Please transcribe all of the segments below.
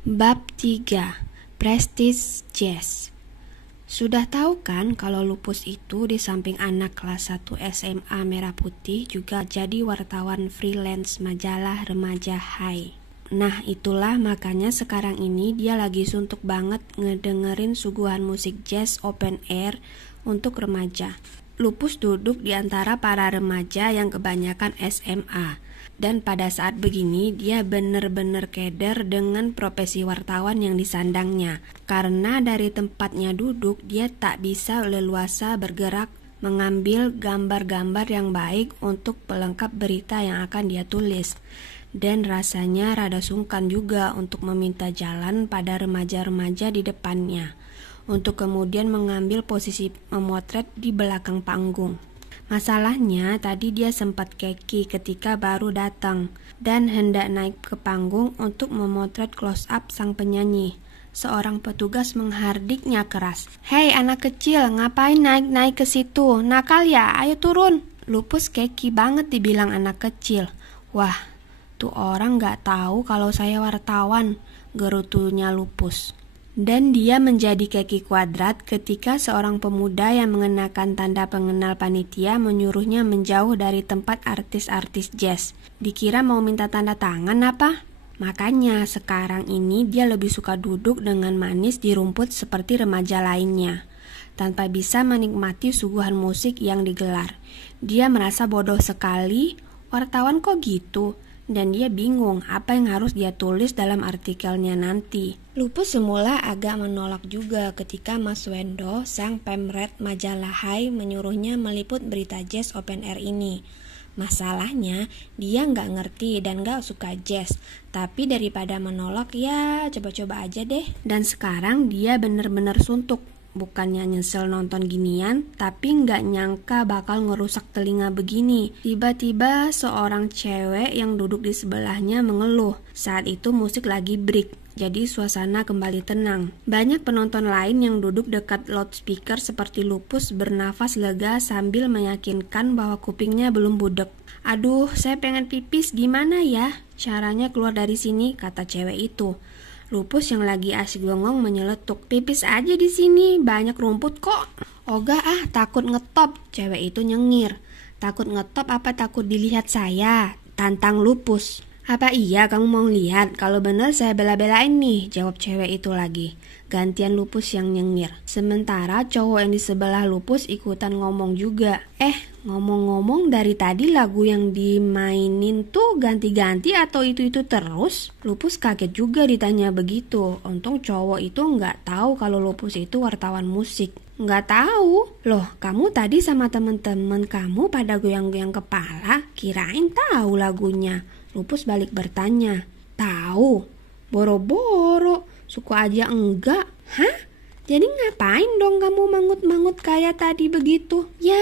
Bab 3. Prestige Jazz. Sudah tahu kan kalau Lupus itu di samping anak kelas 1 SMA Merah Putih juga jadi wartawan freelance majalah remaja Hai. Nah itulah makanya sekarang ini dia lagi suntuk banget ngedengerin suguhan musik jazz open air untuk remaja. Lupus duduk di antara para remaja yang kebanyakan SMA. Dan pada saat begini dia benar-benar keder dengan profesi wartawan yang disandangnya. Karena dari tempatnya duduk dia tak bisa leluasa bergerak mengambil gambar-gambar yang baik untuk pelengkap berita yang akan dia tulis. Dan rasanya rada sungkan juga untuk meminta jalan pada remaja-remaja di depannya, untuk kemudian mengambil posisi memotret di belakang panggung. Masalahnya tadi dia sempat keki ketika baru datang dan hendak naik ke panggung untuk memotret close up sang penyanyi. Seorang petugas menghardiknya keras. "Hei anak kecil, ngapain naik-naik ke situ? Nakal ya? Ayo turun." Lupus keki banget dibilang anak kecil. "Wah, tuh orang gak tahu kalau saya wartawan," gerutunya Lupus. Dan dia menjadi keki kuadrat ketika seorang pemuda yang mengenakan tanda pengenal panitia menyuruhnya menjauh dari tempat artis-artis jazz. Dikira mau minta tanda tangan apa? Makanya sekarang ini dia lebih suka duduk dengan manis di rumput seperti remaja lainnya, tanpa bisa menikmati suguhan musik yang digelar. Dia merasa bodoh sekali, wartawan kok gitu? Dan dia bingung apa yang harus dia tulis dalam artikelnya nanti. Lupus semula agak menolak juga ketika Mas Wendo, sang pemret majalah Hai, menyuruhnya meliput berita jazz open air ini. Masalahnya dia nggak ngerti dan nggak suka jazz. Tapi daripada menolak ya coba-coba aja deh. Dan sekarang dia bener-bener suntuk. Bukannya nyesel nonton ginian, tapi nggak nyangka bakal ngerusak telinga begini. Tiba-tiba seorang cewek yang duduk di sebelahnya mengeluh. Saat itu musik lagi break, jadi suasana kembali tenang. Banyak penonton lain yang duduk dekat loudspeaker seperti Lupus bernafas lega sambil meyakinkan bahwa kupingnya belum budek. "Aduh, saya pengen pipis, gimana ya caranya keluar dari sini?" kata cewek itu. Lupus yang lagi asik bengong menyeletuk, "Pipis aja di sini, banyak rumput kok." "Oga takut ngetop," cewek itu nyengir. "Takut ngetop apa takut dilihat saya?" tantang Lupus. "Apa iya kamu mau lihat? Kalau bener saya bela-belain nih," jawab cewek itu lagi. Gantian Lupus yang nyengir. Sementara cowok yang di sebelah Lupus ikutan ngomong juga. Ngomong-ngomong, dari tadi lagu yang dimainin tuh ganti-ganti atau itu-itu terus?" Lupus kaget juga ditanya begitu. Untung cowok itu nggak tahu kalau Lupus itu wartawan musik. "Nggak tahu? Loh, kamu tadi sama temen-temen kamu pada goyang-goyang kepala, kirain tahu lagunya." Lupus balik bertanya. "Tahu? Boro-boro, suka aja enggak." "Hah? Jadi ngapain dong kamu mangut-mangut kayak tadi begitu?" "Ya,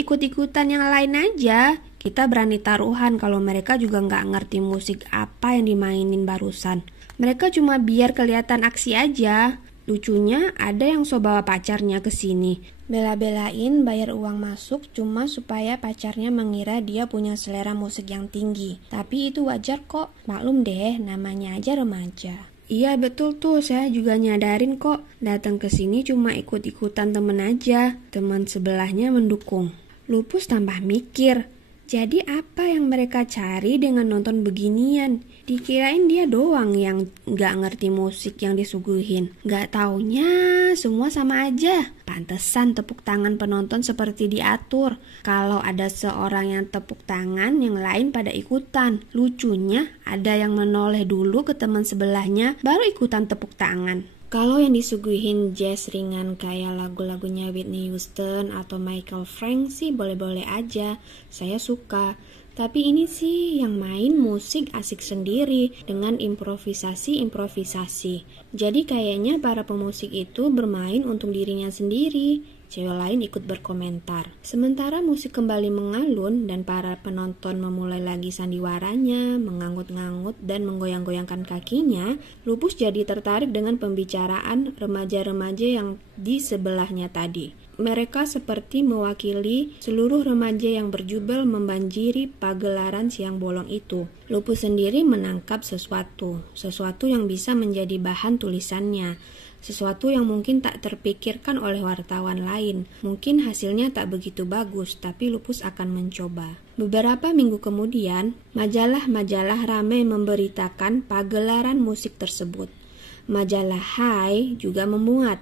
ikut-ikutan yang lain aja. Kita berani taruhan kalau mereka juga nggak ngerti musik apa yang dimainin barusan. Mereka cuma biar kelihatan aksi aja. Lucunya ada yang so bawa pacarnya ke sini. Bela-belain bayar uang masuk cuma supaya pacarnya mengira dia punya selera musik yang tinggi. Tapi itu wajar kok. Maklum deh, namanya aja remaja." "Iya betul tuh, saya juga nyadarin kok. Datang ke sini cuma ikut-ikutan temen aja." Teman sebelahnya mendukung. Lupus tambah mikir, jadi apa yang mereka cari dengan nonton beginian? Dikirain dia doang yang gak ngerti musik yang disuguhin. Gak taunya semua sama aja. Pantesan tepuk tangan penonton seperti diatur. Kalau ada seorang yang tepuk tangan, yang lain pada ikutan. Lucunya ada yang menoleh dulu ke teman sebelahnya, baru ikutan tepuk tangan. Kalau yang disuguhin jazz ringan kayak lagu-lagunya Whitney Houston atau Michael Frank sih boleh-boleh aja, saya suka. Tapi ini sih yang main musik asik sendiri dengan improvisasi-improvisasi. Jadi kayaknya para pemusik itu bermain untuk dirinya sendiri. Cewek lain ikut berkomentar. Sementara musik kembali mengalun dan para penonton memulai lagi sandiwaranya, mengangut-ngangut dan menggoyang-goyangkan kakinya, Lupus jadi tertarik dengan pembicaraan remaja-remaja yang di sebelahnya tadi. Mereka seperti mewakili seluruh remaja yang berjubel membanjiri pagelaran siang bolong itu. Lupus sendiri menangkap sesuatu yang bisa menjadi bahan tulisannya, sesuatu yang mungkin tak terpikirkan oleh wartawan lain. Mungkin hasilnya tak begitu bagus, tapi Lupus akan mencoba. Beberapa minggu kemudian, majalah-majalah ramai memberitakan pagelaran musik tersebut. Majalah Hai juga memuat.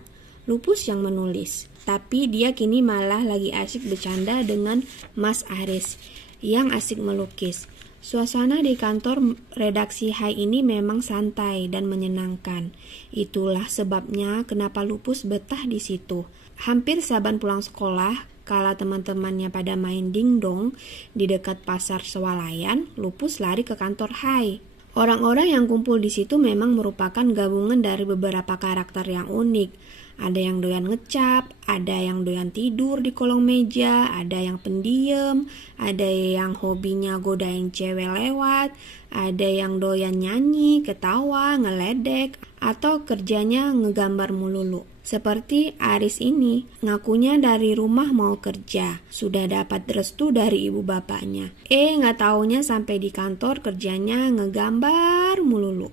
Lupus yang menulis, tapi dia kini malah lagi asik bercanda dengan Mas Aris yang asik melukis. Suasana di kantor redaksi Hai ini memang santai dan menyenangkan. Itulah sebabnya kenapa Lupus betah di situ. Hampir saban pulang sekolah, kala teman-temannya pada main dingdong di dekat pasar Swalayan, Lupus lari ke kantor Hai. Orang-orang yang kumpul di situ memang merupakan gabungan dari beberapa karakter yang unik. Ada yang doyan ngecap, ada yang doyan tidur di kolong meja, ada yang pendiam, ada yang hobinya godain cewek lewat, ada yang doyan nyanyi, ketawa, ngeledek, atau kerjanya ngegambar melulu. Seperti Aris ini, ngakunya dari rumah mau kerja, sudah dapat restu dari ibu bapaknya. Nggak taunya sampai di kantor kerjanya ngegambar melulu.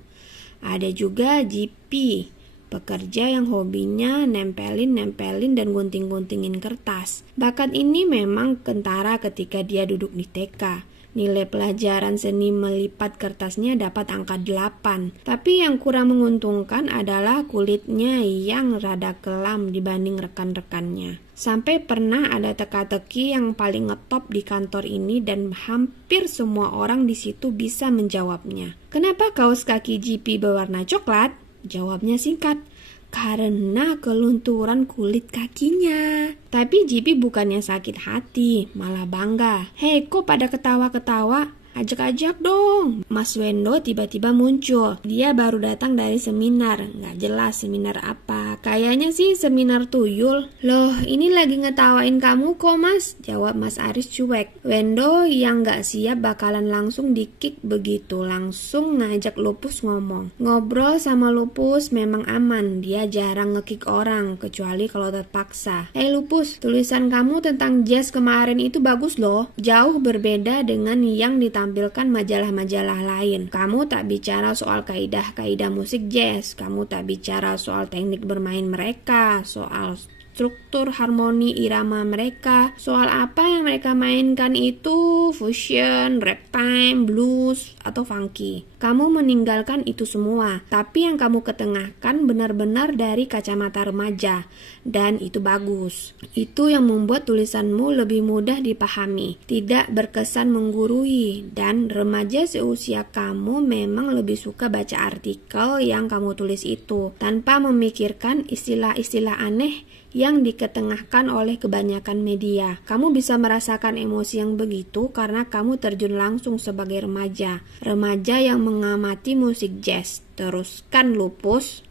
Ada juga GP, pekerja yang hobinya nempelin dan gunting-guntingin kertas. Bakat ini memang kentara ketika dia duduk di TK. Nilai pelajaran seni melipat kertasnya dapat angka 8. Tapi yang kurang menguntungkan adalah kulitnya yang rada kelam dibanding rekan-rekannya. Sampai pernah ada teka-teki yang paling ngetop di kantor ini dan hampir semua orang di situ bisa menjawabnya. Kenapa kaos kaki GP berwarna coklat? Jawabnya singkat, karena kelunturan kulit kakinya. Tapi GP bukannya sakit hati, malah bangga. Hei, kok pada ketawa-ketawa? Ajak-ajak dong. Mas Wendo tiba-tiba muncul. Dia baru datang dari seminar. Nggak jelas seminar apa. Kayaknya sih seminar tuyul. Loh, ini lagi ngetawain kamu kok mas, jawab Mas Aris cuek. Wendo yang nggak siap bakalan langsung di-kick begitu. Langsung ngajak Lupus ngomong. Ngobrol sama Lupus memang aman. Dia jarang nge-kick orang, kecuali kalau terpaksa. Hei Lupus, tulisan kamu tentang jazz kemarin itu bagus loh. Jauh berbeda dengan yang ditampilkan majalah-majalah lain. Kamu tak bicara soal kaidah-kaidah musik jazz, kamu tak bicara soal teknik bermain mereka, soal struktur harmoni irama mereka, soal apa yang mereka mainkan itu fusion, ragtime, blues, atau funky. Kamu meninggalkan itu semua, tapi yang kamu ketengahkan benar-benar dari kacamata remaja, dan itu bagus. Itu yang membuat tulisanmu lebih mudah dipahami, tidak berkesan menggurui, dan remaja seusia kamu memang lebih suka baca artikel yang kamu tulis itu, tanpa memikirkan istilah-istilah aneh yang diketengahkan oleh kebanyakan media. Kamu bisa merasakan emosi yang begitu karena kamu terjun langsung sebagai remaja yang mengamati musik jazz. Teruskan Lupus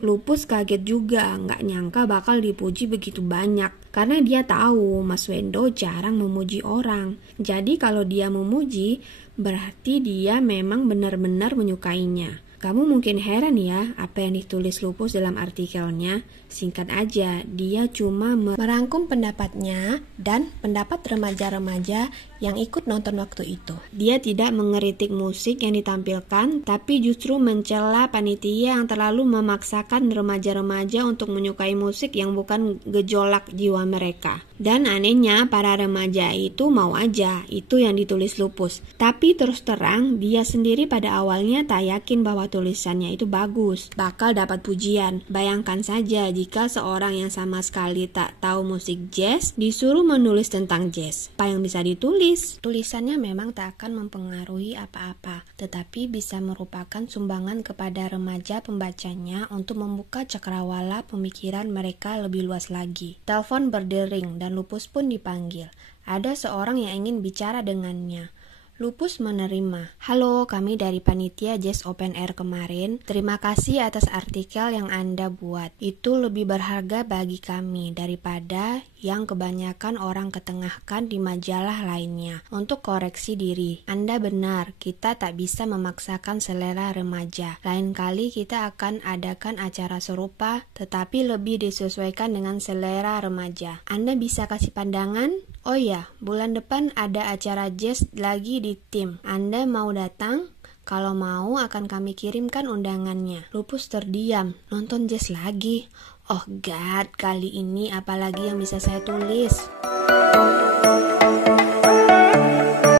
kaget juga, nggak nyangka bakal dipuji begitu banyak. Karena dia tahu Mas Wendo jarang memuji orang. Jadi kalau dia memuji, berarti dia memang benar-benar menyukainya. Kamu mungkin heran ya apa yang ditulis Lupus dalam artikelnya. Singkat aja, dia cuma merangkum pendapatnya dan pendapat remaja-remaja yang ikut nonton waktu itu. Dia tidak mengeritik musik yang ditampilkan, tapi justru mencela panitia yang terlalu memaksakan remaja-remaja untuk menyukai musik yang bukan gejolak jiwa mereka. Dan anehnya, para remaja itu mau aja, itu yang ditulis Lupus. Tapi terus terang, dia sendiri pada awalnya tak yakin bahwa tulisannya itu bagus, bakal dapat pujian. Bayangkan saja jika seorang yang sama sekali tak tahu musik jazz disuruh menulis tentang jazz. Apa yang bisa ditulis? Tulisannya memang tak akan mempengaruhi apa-apa, tetapi bisa merupakan sumbangan kepada remaja pembacanya untuk membuka cakrawala pemikiran mereka lebih luas lagi. Telepon berdering dan Lupus pun dipanggil. Ada seorang yang ingin bicara dengannya. Lupus menerima. Halo, kami dari panitia Jazz Open Air kemarin. Terima kasih atas artikel yang Anda buat. Itu lebih berharga bagi kami daripada yang kebanyakan orang ketengahkan di majalah lainnya. Untuk koreksi diri, Anda benar, kita tak bisa memaksakan selera remaja. Lain kali kita akan adakan acara serupa, tetapi lebih disesuaikan dengan selera remaja. Anda bisa kasih pandangan? Oh ya, bulan depan ada acara jazz lagi di tim. Anda mau datang? Kalau mau akan kami kirimkan undangannya. Lupus terdiam. Nonton jazz lagi? Oh God, kali ini apalagi yang bisa saya tulis?